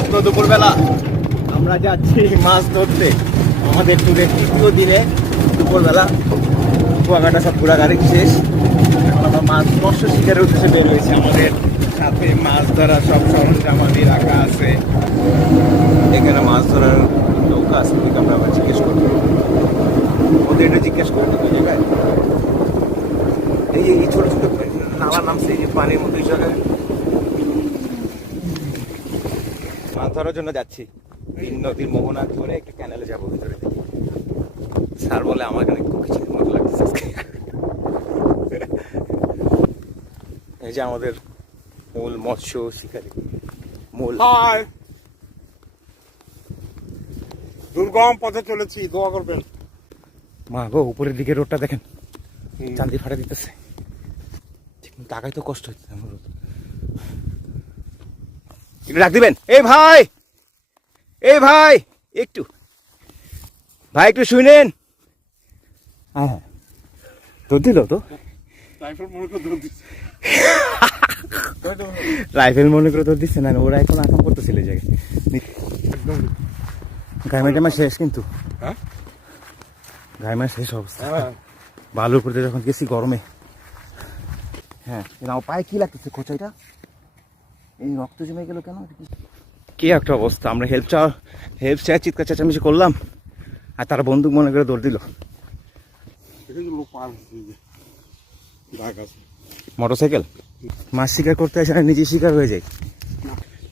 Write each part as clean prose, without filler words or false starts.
স্বপ্ন দুপুরবেলা আমরা যাচ্ছি মাছ ধরতে। আমাদের ট্যুরের তৃতীয় দিনে দুপুরবেলা কুয়াকাটা সব ঘোরাঘুরি শেষ। এখন আমরা মাছ মৎস্য শিকারের উদ্দেশ্যে বের হয়েছি। আমাদের সাথে মাছ ধরার সব সরঞ্জামাদি রাখা আছে। এখানে মাছ ধরার নৌকা আছে, আমরা আবার জিজ্ঞেস করবো ওদের, এটা জিজ্ঞেস করি না ওই জায়গায়। এই ছোট ছোট নালা নামছে, এই পানির মধ্যে জায়গায় মাছ ধরার জন্য যাচ্ছি। নদীর মোহনা ধরে একটা ক্যানেলে যাবো ভিতরে। স্যার বলে আমার এখানে খুব কিছু মতো লাগতেছে। এই যে আমাদের মূল মৎস্য শিকারী মূল। দুর্গম পথে চলেছি, দোয়া করবেন। মা গো, উপরের দিকে রোডটা দেখেন, চাঁদি ফাটা দিতেছে। টাকায় তো কষ্ট হচ্ছে। একটু ডাক দিবেন, এই ভাই, এই ভাই, একটু ভাই একটু শুনেন। হ্যাঁ দৌড় দিল তো, রাইফেল মনে করে দৌড় দিচ্ছে না। ওরা এখন আকাম করতেছিল এই জায়গায়। গাইমা টাইমা শেষ, কিন্তু গাইমা শেষ অবস্থা। বালুর উপরে যখন গেছি গরমে, হ্যাঁ আমার পায়ে কি লাগতেছে খোঁচাইটা, এই রক্ত জমে গেল কেন, কি একটা অবস্থা। আমরা হেল্প চাই চিৎকার চেঁচামেচি করলাম, আর তারা বন্দুক মনে করে দৌড় দিল। মোটরসাইকেল মাছ শিকার করতে আসে না, নিজে শিকার হয়ে যায়।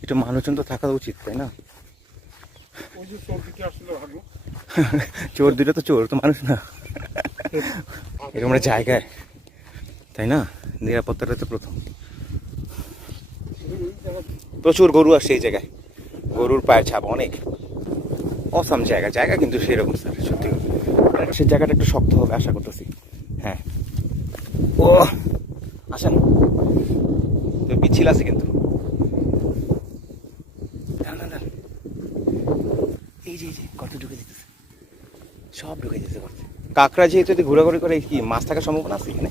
একটু মানুষজন তো থাকা উচিত, তাই না? চোর দুটো তো চোর তো মানুষ না, এরকম একটা জায়গায়, তাই না? নিরাপত্তাটা তো প্রথম। প্রচুর গরু আসে এই জায়গায়, গরুর পায়ের ছাপ অনেক। অসাম জায়গা কিন্তু সেরকম স্যার, সত্যি সে জায়গাটা একটু শক্ত হবে আশা করতেছি। হ্যাঁ ও আসেন, তো পিছিল আছে কিন্তু। এই যে কত ঢুকে যেতেছে, সব ঢুকে যেতেছে করতে। কাঁকড়া যেহেতু যদি ঘোরাঘুরি করে, কি মাছ থাকার সম্ভাবনা আছে এখানে?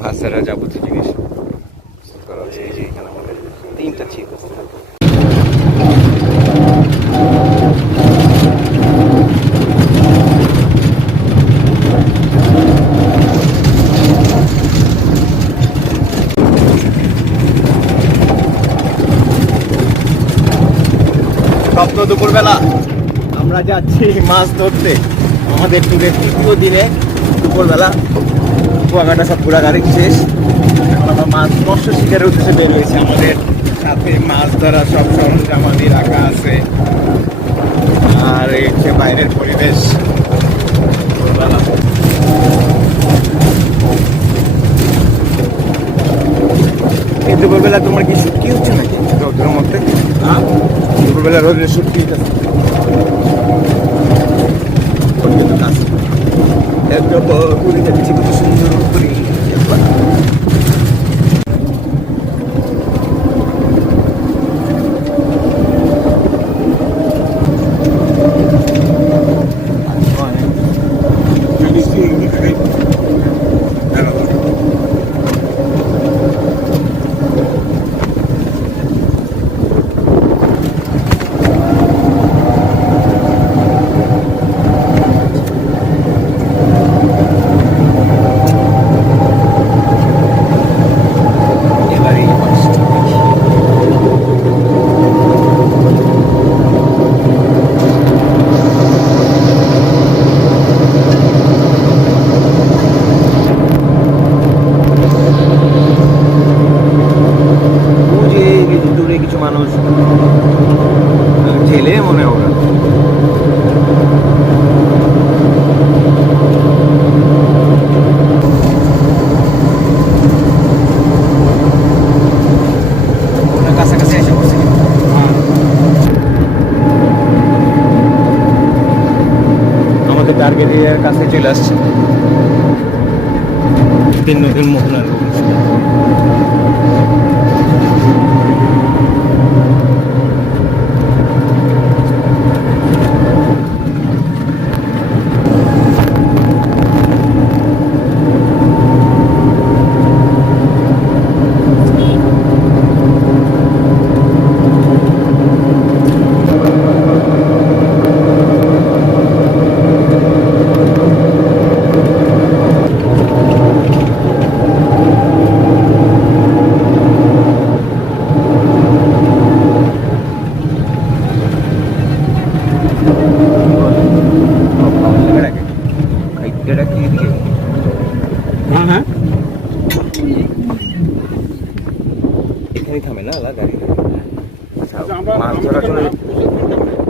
মাছ ছাড়া যাবতীয় জিনিস করা হচ্ছে। এই যে এখানে আমাদের 3টা ছিপ আছে। স্বপ্ন দুপুরবেলা আমরা যাচ্ছি মাছ ধরতে। আমাদের ট্যুরের তৃতীয় দিনে দুপুরবেলা কুয়াকাটা সব ঘোরাঘুরি শেষ। এখন আমরা মৎস্য শিকারের উদ্দেশ্যে বের হয়েছি। আমাদের সাথে মাছ ধরার সব সরঞ্জামাদি রাখা আছে। আর এই যে বাইরের পরিবেশ দুপুরবেলা। এই দুপুরবেলা তোমার কি শুটকি হচ্ছে নাকি রোদের মধ্যে? হ্যাঁ, দুপুরবেলা রোদের শুটকি একদম পুরী যাচ্ছি, কত সুন্দর পুরী। মানুষ ছেলে মনে হয় ওরা। কাছাকাছি এসে পড়ছে। আমাদের টার্গেট এরিয়ার কাছে চলে আসছে। নদীর মোহনার হ্যাঁ হ্যাঁ এখানেই থামে না আলাদা গাড়ি? আমরা মাছ ধরার জন্য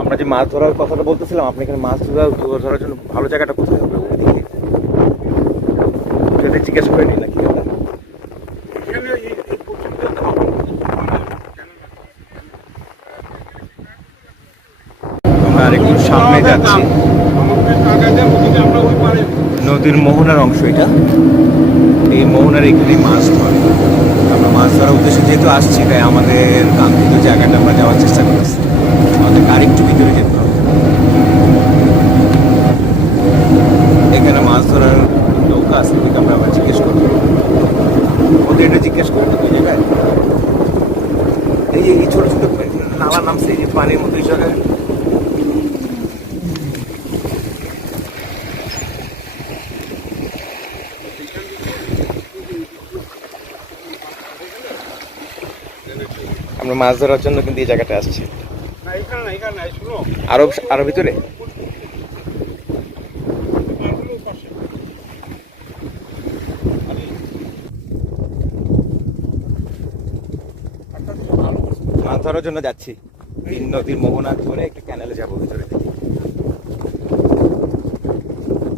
আমরা যে মাছ ধরার কথাটা বলতেছিলাম, আপনি এখানে মাছ ধরার জন্য ভালো জায়গাটা কোথায় হবে? ওইদিকে যদি জিজ্ঞেস করে নিই নাকি দাদা? এখানে এই আমরা আরেকটু সামনে যাচ্ছি। আমাদের কাগজে ওদিকে আমরা ওই পারে নদীর মোহনার অংশ এটা। এই মোহনার এখানে মাছ ধরে। আমরা মাছ ধরার উদ্দেশ্যে যেহেতু আসছি, তাই আমাদের কাঙ্ক্ষিত জায়গাটা আমরা যাওয়ার চেষ্টা করছি। আমাদের আরেকটু ভিতরে যেতে হবে। এখানে মাছ ধরার নৌকা আছে, ওদিকে আমরা আবার জিজ্ঞেস করবো। ওদের এটা জিজ্ঞেস করবো ওই জায়গায়। এই যে এই ছোট ছোট নালা নামছে, এই যে পানির মতো এই জায়গায়। আমরা মাছ ধরার জন্য কিন্তু এই জায়গাটা আসছি। না এখানে না, এখানে নাই, শুনো আরো ভিতরে। মাছ ধরার জন্য যাচ্ছি। তিন নদীর মোহনা ধরে একটা ক্যানেলে যাবো ভিতরে থেকে।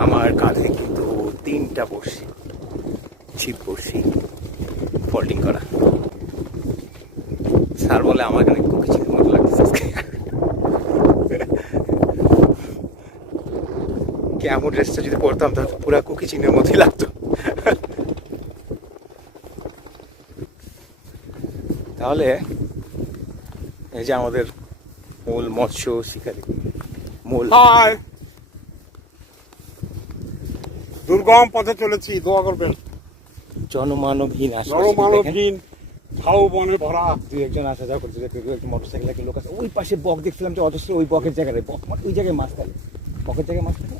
আমার কাঁধে কিন্তু 3টা বড়শি, ছিপ বড়শি, ফোল্ডিং করা। স্যার বলে আমার এখানে কুকি চিকের মতো লাগতেছে আজকে। কেমন ড্রেসটা যদি পরতাম তাহলে পুরো কুকি চিনের মতোই লাগতো। তাহলে এই যে আমাদের মূল মৎস্য শিকারী, মূল হাই দুর্গম পথে চলেছি, দোয়া করবেন। জনমানবহীন আশেপাশে দেখেন। জনমানবহীন ঝাউ বনে ভরা। দুই একজন আসা যাওয়া করছে, একটু মোটরসাইকেল একটা লোক আছে। ওই পাশে বক দেখছিলাম যে অজস্র, ওই বকের জায়গায় বক, ওই জায়গায় মাছ থাকে, বকের জায়গায় মাছ থাকে।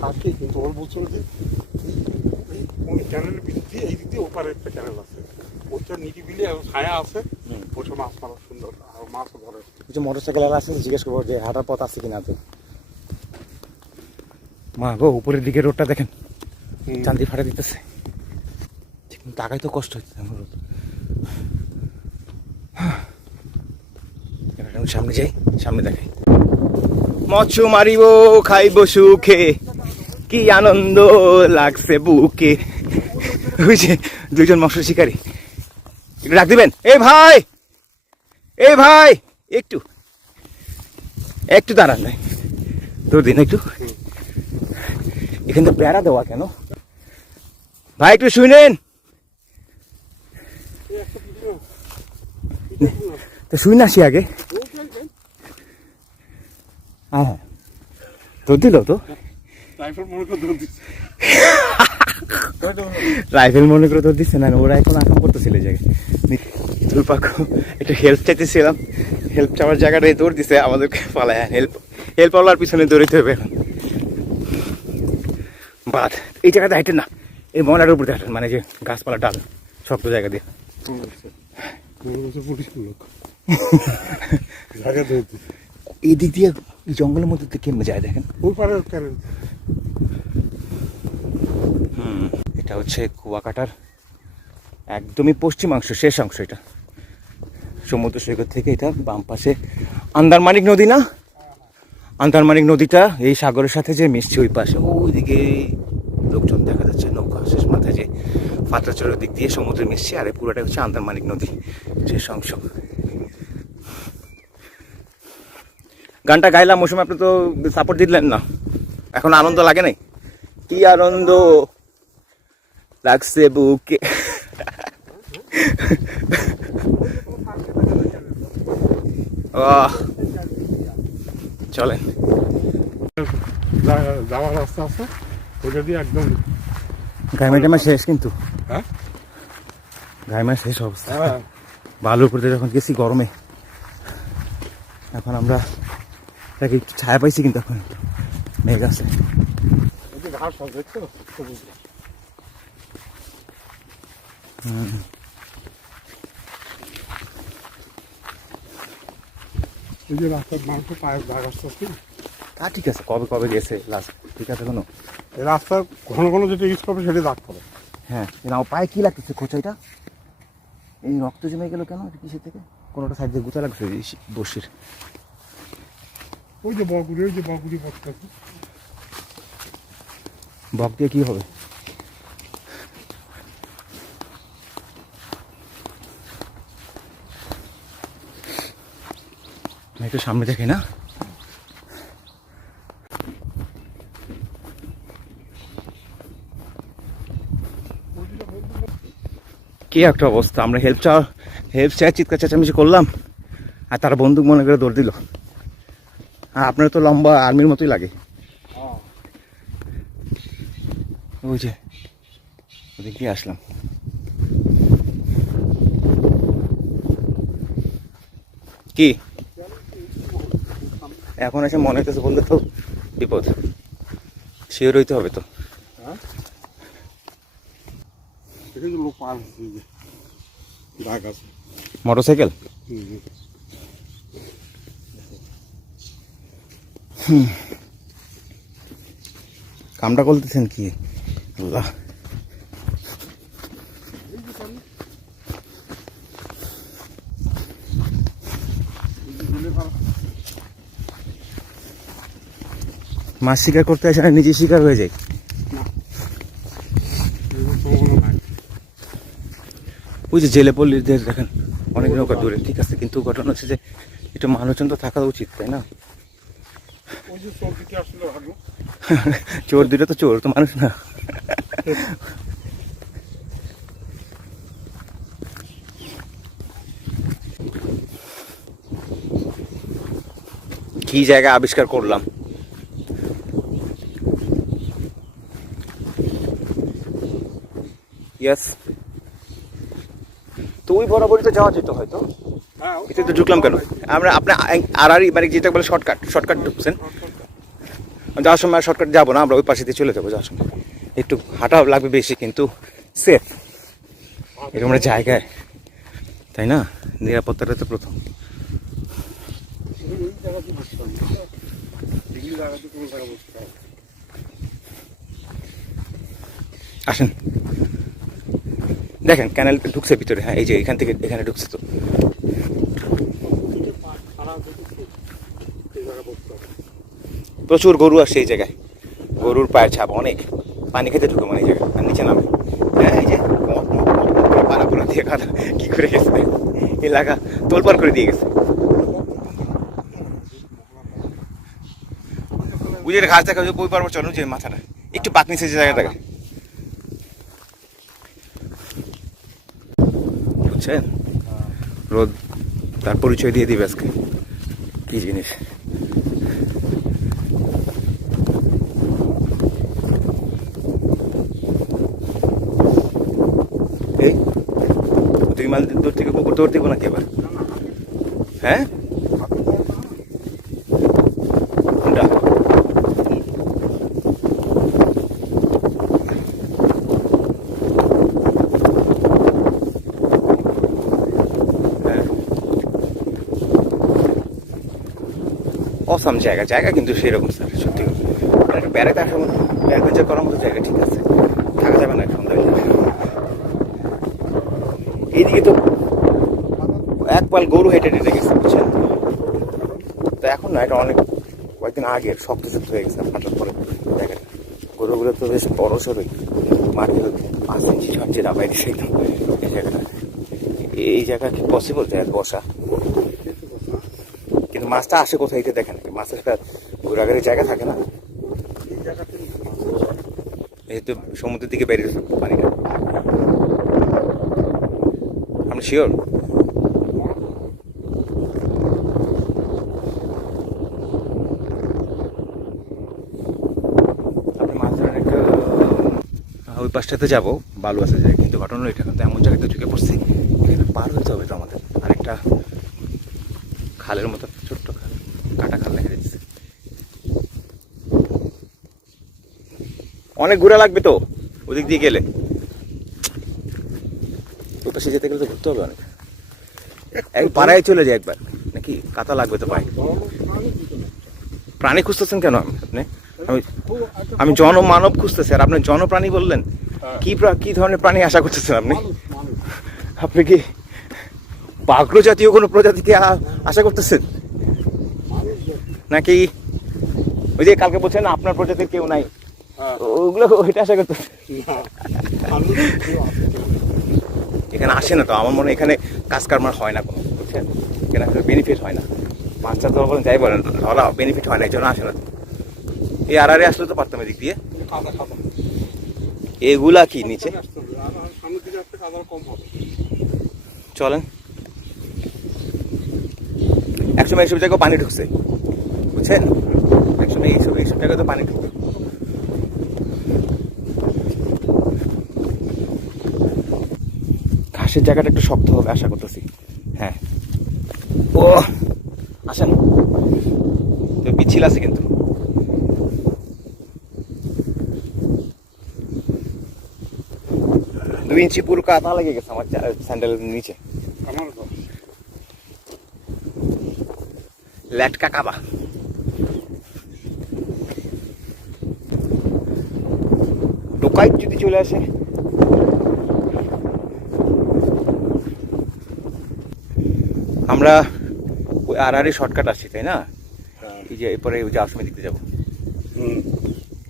থাকে কিন্তু ওর বছর যে ওই ক্যানেলের ভিতর দিয়ে এই দিক দিয়ে ওপারে একটা ক্যানেল আছে, ওইটা নিরিবিলি ছায়া আছে, ওটা মাছ মারা সুন্দর আর মাছও ধরে। কিছু মোটরসাইকেল আলা আছে, জিজ্ঞেস করবো যে হাঁটার পথ আছে কিনা। তো মা গো, উপরের দিকে রোডটা দেখেন, চান্দি ফাটা দিতেছে। টাকায় তো কষ্ট হচ্ছে আমার। সামনে যাই, সামনে দেখাই। মৎস্য মারিব খাইব সুখে, কি আনন্দ লাগছে বুকে। ওই যে দুইজন মৎস্য শিকারী, একটু ডাক দিবেন। এই ভাই, এই ভাই, একটু একটু দাঁড়ান, নাই তোর দিন একটু। এখান থেকে বেড়া দেওয়া কেন ভাই? একটু শুনেন তো, শুই না আসি আগে। হ্যাঁ, তোর দিল তো রাইফেল মনে করে ধরে দিচ্ছে। রাইফেল মনে করে তোর দিচ্ছে না, ওরা এখন আকাম করতেছিল এই জায়গায়। তোর পাখ একটা হেল্প চাইতেছিলাম, হেল্প চাওয়ার জায়গাটাই দৌড় দিছে আমাদেরকে পালায়। হেল্প পাওয়ার পিছনে দৌড়াইতে হবে এখন। বাদ এই জায়গাতে হাইটেন না, এই ময়লাটার উপরে হাঁটেন, মানে যে গাছপালা ডাল শক্ত জায়গা দিয়ে। পুলিশ লোক জায়গা ধরে দিচ্ছে। এই দিক দিয়ে জঙ্গলের মধ্যে দিয়ে কেমনে যায় দেখেন। ওই পারে ক্যানেল। এটা হচ্ছে কুয়াকাটার একদমই পশ্চিমাংশ, শেষ অংশ। এটা সমুদ্র সৈকত থেকে এটা বাম পাশে আন্দারমানিক নদী না, আন্দারমানিক নদীটা এই সাগরের সাথে যে মিশছে ওই পাশে, ওইদিকে লোকজন দেখা যাচ্ছে নৌকা শেষ মাথায় যে ফাতরাচরের দিক দিয়ে সমুদ্রে মিশছে। আর এই পুরোটা হচ্ছে আন্দারমানিক নদী শেষ অংশ। গানটা গাইলাম ওই সময়, আপনি তো সাপোর্ট দিলেন না। এখন আনন্দ লাগে নাই? কি আনন্দ লাগছে বুকে। চলেন, যাওয়ার রাস্তা আছে, ওইটা দিয়ে একদম গাইমা শেষ কিন্তু। হ্যাঁ গাইমা শেষ অবস্থা। বালুর উপরে যখন গেছি গরমে, এখন আমরা একটু ছায়া পাইছি, কিন্তু এখন মেঘ আছে। ঘাস আছে দেখছো, এই যে রাস্তার মানুষের পায়ের দাগ আসতেছে। তা ঠিক আছে, কবে কবে গেছে লাস্ট, ঠিক আছে কোনো এই রাস্তার ঘন ঘন যেটা ইউজ করবে সেটা দাগ পড়ে। হ্যাঁ, আমার পায়ে কি লাগতেছে খোঁচাইটা? এই রক্ত জমে গেল কেন? এটা কিসের থেকে? কোনোটা সাইড দিয়ে গুঁতা লাগছে বসির। ওই যে বগুড়ি বসতেছে। বক দিয়ে কি হবে? একটু সামনে দেখি না। কি একটা অবস্থা! আমরা হেল্প চাই চিৎকার চেঁচামেচি করলাম, আর তারা বন্দুক মনে করে দৌড় দিল। আর আপনার তো লম্বা আর্মির মতোই লাগে। ওই যে ওদিক দিয়ে আসলাম। কি এখন এসে মনে হইতেছে বললে তো বিপদ, শিওর হইতে হবে তো। লোক পার দাগ আছে। মোটরসাইকেল। কামটা করতেছেন কি আল্লাহ? মাছ শিকার করতে আসে না, নিজে শিকার হয়ে যায়। ওই যে জেলে পল্লীদের দেখেন অনেক নৌকা দূরে, ঠিক আছে, কিন্তু ঘটনা হচ্ছে যে একটু মানুষজন তো থাকা উচিত, তাই না? চোর দুটো তো চোর তো মানুষ না। কি জায়গা আবিষ্কার করলাম! ইয়েস, তো ওই বরাবরই তো যাওয়া যেত হয়তো। এতে তো ঢুকলাম কেন আমরা? আপনার আর মানে যেটা বলে শর্টকাট ঢুকছেন। যাওয়ার সময় শর্টকাট যাবো না, আমরা ওই পাশে দিয়ে চলে যাবো। যাওয়ার সময় একটু হাঁটা লাগবে বেশি, কিন্তু সেফ এরকম একটা জায়গায়, তাই না? নিরাপত্তাটা তো প্রথম। আসেন, দেখেন ক্যানেল ঢুকছে ভিতরে। হ্যাঁ, এই যে এখান থেকে এখানে ঢুকছে তো। প্রচুর গরু আসছে এই জায়গায়, গরুর পায়ের ছাপ অনেক। পানি খেতে ঢুকে মানে এই জায়গায়, আর নিচে নামে। হ্যাঁ, এই যে পানাপুরা দিয়ে কাদা কি করে গেছে, এলাকা তোলপাড় করে দিয়ে গেছে। বুঝে ঘাস দেখা বই পারবো, চলো যে মাথাটা একটু পাক নিচে যে জায়গা দেখা, বুঝছেন? রোদ তার পরিচয় দিয়ে দিবে আজকে কি জিনিস। এই 2 মাইল দূর থেকে কুকুর দৌড় দিব নাকি আবার? হ্যাঁ, কোনটা? অসাম জায়গা কিন্তু সেরকম স্যার, সত্যি একটা বেড়াতে আসার মতো, অ্যাডভেঞ্চার করার মতো জায়গা, ঠিক আছে। থাকা যাবে না সন্ধ্যা। এইদিকে তো এক পাল গরু হেঁটে গেছে, বুঝছেন? তো এখন না, এটা অনেক কয়েকদিন আগের শক্ত হয়ে গেছে ফাটার পরে। দেখেন গরুগুলো তো বেশ বড় সরই, মাটির 5 ইঞ্চি 6 ইঞ্চি দাবাই দিচ্ছে একদম এই জায়গাটা। এই জায়গা কি পসিবল যায় বসা? কিন্তু মাছটা আসে কোথায় এটা দেখেন, মাছের একটা ঘোরাঘুরির জায়গা থাকে না? এই তো সমুদ্রের দিকে বেরিয়ে পানিটা। আমি শিওর আপনি মাছ ধরার একটা ওই পাশটাতে যাবো, বালু আছে যায়, কিন্তু ঘটনা এটা কিন্তু এমন জায়গাতে ঢুকে পড়ছি, এখানে পার হইতে হবে তো আমাদের। আরেকটা খালের মতো ছোট্ট খাল, কাটা খাল দেখা যাচ্ছে। অনেক ঘোরা লাগবে তো ওদিক দিয়ে গেলে, ওই পাশে যেতে গেলে তো ঘুরতে হবে অনেক। পাড়ায় চলে যায় একবার নাকি? কাতা লাগবে তো পায়ে। প্রাণী খুঁজতেছেন কেন আপনি? আমি খুব একটা আমি জনমানব খুঁজতেছি আর আপনি জনপ্রাণী বললেন। হ্যাঁ। কি ধরনের প্রাণী আশা করতেছেন আপনি? মানুষ মানুষ আপনি কি বাঘ্র জাতীয় কোনো প্রজাতিকে আশা করতেছেন মানুষ জাতি। নাকি ওই যে কালকে বলছেন না, আপনার প্রজাতির কেউ নাই, হ্যাঁ। ওগুলো ওইটা আশা করতেছেন? না, মানুষ কেউ আছে কেউ নেই। এখানে আসে না তো, আমার মনে হয় এখানে কাজ কারবার হয় না কোনো, বুঝছেন? এখানে আসলে বেনিফিট হয় না, মাছ চাষ ধরা বলেন যাই বলেন, ধরা বেনিফিট হয় না, এই জন্য আসে না। এই আড়ারে আসলে তো পারতাম এদিক দিয়ে। কাদা কাদা এগুলা কি নিচে? আসতে হবে। আর সামনের দিকে আসতে কাদা কম হবে। চলেন, একসময় এইসব জায়গায় পানি ঢুকছে, বুঝছেন? একসময় এইসব জায়গায় তো পানি ঢুকছে। ঘাসের জায়গাটা একটু শক্ত হবে আশা করতেছি। হ্যাঁ, ও আসেন, তো পিচ্ছিল আছে কিন্তু। দুই ইঞ্চি পুরো কাদা লেগে গেছে আমার স্যান্ডেলের নিচে। আমার ঘর। ল্যাটকা কাবা। টোকাই যদি চলে আসে, আমরা ওই আড়াআড়ি শর্টকাট আসছি তাই না? এই যে এরপরে ওই যে আশ্রমে দিতে যাবো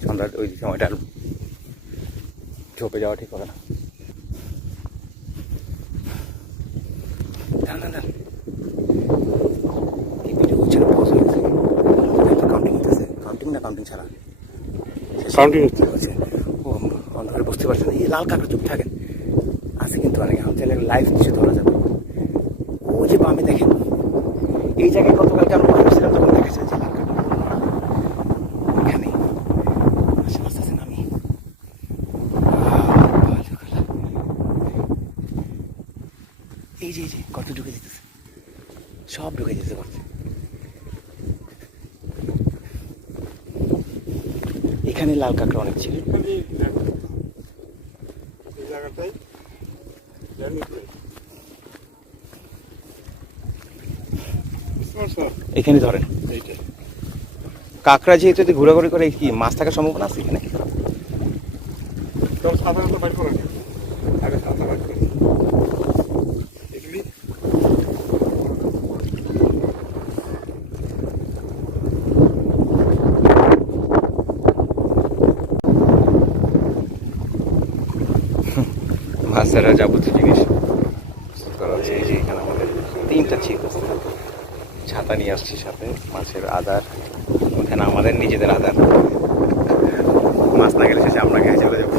সন্ধ্যার ওই সময়টা, আর ঝোপে যাওয়া ঠিক হবে না। দাঁড়ান দাঁড়ান, এই ভিডিও হচ্ছে না, পজ হয়ে গেছে, কাউন্টিং হতেছে, কাউন্টিং ছাড়া কাউন্টিং হচ্ছে। হচ্ছে। ও অন্ধকারে বুঝতে পারছেন, এই লাল কাঁকড়া চুপ থাকেন, আছে কিন্তু অনেক, এখন চাইলে লাইভ কিছু ধরা যাবে। ও যে বামে দেখেন, এই জায়গায় গতকালকে আমরা ভাবছিলাম তখন দেখা যাচ্ছে লাল কাঁকড়া এখানে। আস্তে আস্তে নামি, এই যে গর্ত ঢুকে যেতেছে, সব ঢুকে যেতে পারছে। এখানে লাল কাঁকড়া অনেক ছিল। এই জায়গাটাই জানি তো। বুঝতে পারছো? এখানে ধরেন এইটাই। কাঁকড়া যেহেতু যদি ঘোরাঘুরি করে, কি মাছ থাকার সম্ভাবনা আছে এখানে? তবে সাধারণত বাইর করে না। আগে সাদা বাইর করি। এগুলি মাছ ধরার যাবতীয় জিনিস করা হচ্ছে। এই যে এখানে আমাদের 3টা ছিপ আছে, ছাতা নিয়ে আসছি সাথে, মাছের আদার, ওখানে আমাদের নিজেদের আদার। মাছ না গেলে শেষে আমরা খেয়ে চলে যাবো।